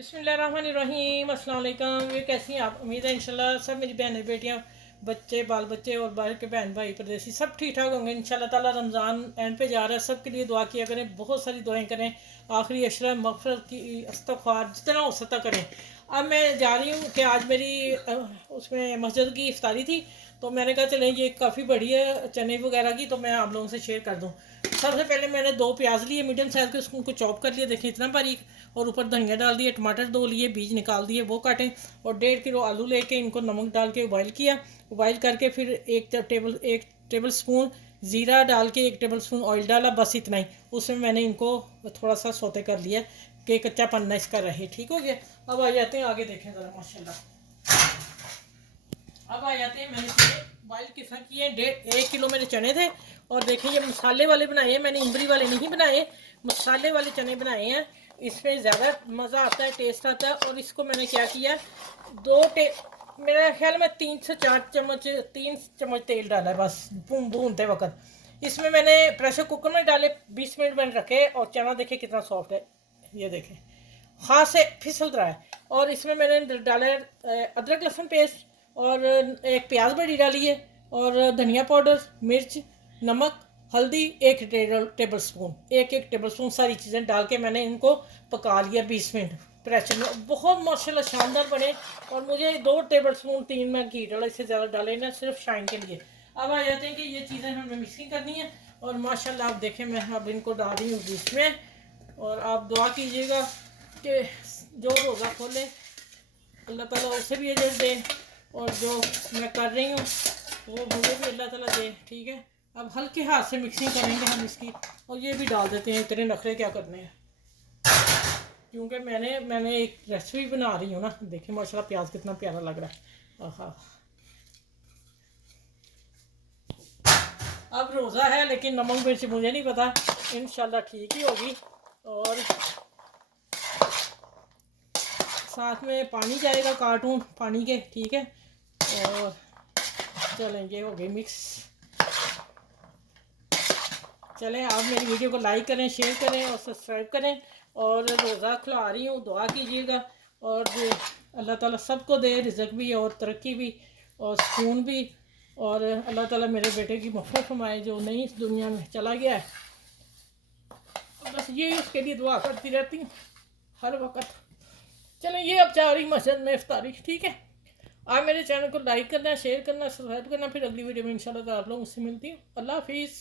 बिस्मिल्लाहिर्रहमानिर्रहीम अस्सलाम वालेकुम। ये कैसी हैं आप? उम्मीद है इंशाल्लाह सब मेरी बहनें बेटियां बच्चे बाल बच्चे और बाहर के बहन भाई परदेसी सब ठीक ठाक होंगे इंशाल्लाह ताला। रमज़ान एंड पे जा रहा है, सब के लिए दुआ किया करें, बहुत सारी दुआएं करें, आखिरी अशरा मग़फ़िरत की इस्तग़फ़ार जितना हो सकता करें। अब मैं जा रही हूँ कि आज मेरी उसमें मस्जिद की इफ्तारी थी, तो मैंने कहा चलें ये काफ़ी बड़ी है चने वगैरह की, तो मैं आप लोगों से शेयर कर दूँ। सबसे पहले मैंने 2 प्याज लिए मीडियम साइज़ के, उसको चॉप कर लिया, देखें इतना बारीक, और ऊपर धनिया डाल दिए, टमाटर 2 लिए, बीज निकाल दिए वो काटें, और 1.5 किलो आलू लेके इनको नमक डाल के उबाइल किया। उबाइल करके फिर एक टेबल स्पून ज़ीरा डाल के 1 टेबल स्पून ऑयल डाला, बस इतना ही। उसमें मैंने इनको थोड़ा सा सौते कर लिया कि कच्चा पन्ना इसका रहे। ठीक हो गया। अब आ जाते हैं आगे, देखें ज़रा माशाल्लाह। अब आ जाते हैं, मैंने बॉइल किस तरह किए, 1 किलो मेरे चने थे, और देखें ये मसाले वाले बनाए हैं मैंने, इमली वाले नहीं बनाए, मसाले वाले चने बनाए हैं। इसमें ज़्यादा मज़ा आता है, टेस्ट आता है। और इसको मैंने क्या किया, मेरा ख्याल में 3 से 4 चम्मच 3 चम्मच तेल डाला है बस भूनते वक्त। इसमें मैंने प्रेशर कुकर में डाले, 20 मिनट मैंने रखे, और चना देखे कितना सॉफ्ट है, ये देखें हाथ से फिसल रहा है। और इसमें मैंने डाला अदरक लहसुन पेस्ट, और एक प्याज बड़ी डाली है, और धनिया पाउडर, मिर्च, नमक, हल्दी, एक टेबल स्पून, एक टेबल स्पून सारी चीज़ें डाल के मैंने इनको पका लिया 20 मिनट प्रेशर में। बहुत माशाल्लाह शानदार बने। और मुझे 2 टेबल स्पून 3 में घी डाला, इससे ज़्यादा डाले ना, सिर्फ शाइन के लिए। अब आ जाते हैं कि ये चीज़ें हमें मिक्सिंग करनी है, और माशाल्लाह आप देखें मैं अब इनको डाल रही हूँ बीच में। और आप दुआ कीजिएगा कि जो रोज़ा खोले अल्लाह ताला उसे भी अजर दे, और जो मैं कर रही हूँ वो मुझे भी अल्लाह ताला दे। ठीक है, अब हल्के हाथ से मिक्सिंग करेंगे हम इसकी, और ये भी डाल देते हैं, इतने नखरे क्या करने हैं, क्योंकि मैंने एक रेसिपी बना रही हूँ ना। देखिए माशाल्लाह प्याज कितना प्यारा लग रहा है। आहा, अब रोज़ा है लेकिन नमक मिर्च मुझे नहीं पता, इंशाल्लाह ठीक ही होगी। और साथ में पानी जाएगा, कार्टून पानी के, ठीक है। और चलें, ये हो गई मिक्स। चलें, आप मेरी वीडियो को लाइक करें, शेयर करें और सब्सक्राइब करें। और रोज़ा खुला रही हूँ, दुआ कीजिएगा, और अल्लाह ताला सबको दे रिज़्क़ भी और तरक्की भी और सुकून भी। और अल्लाह ताला मेरे बेटे की मफ़रत फरमाए जो नई दुनिया में चला गया है। बस ये उसके लिए दुआ करती रहती हूँ हर वक्त। चलें, ये अब जा रही मस्जिद में इफ्तारी, ठीक है। आप मेरे चैनल को लाइक करना, शेयर करना, सब्सक्राइब करना। फिर अगली वीडियो में इंशाल्लाह आप लोगों से मिलती हूँ। अल्लाह हाफिज़।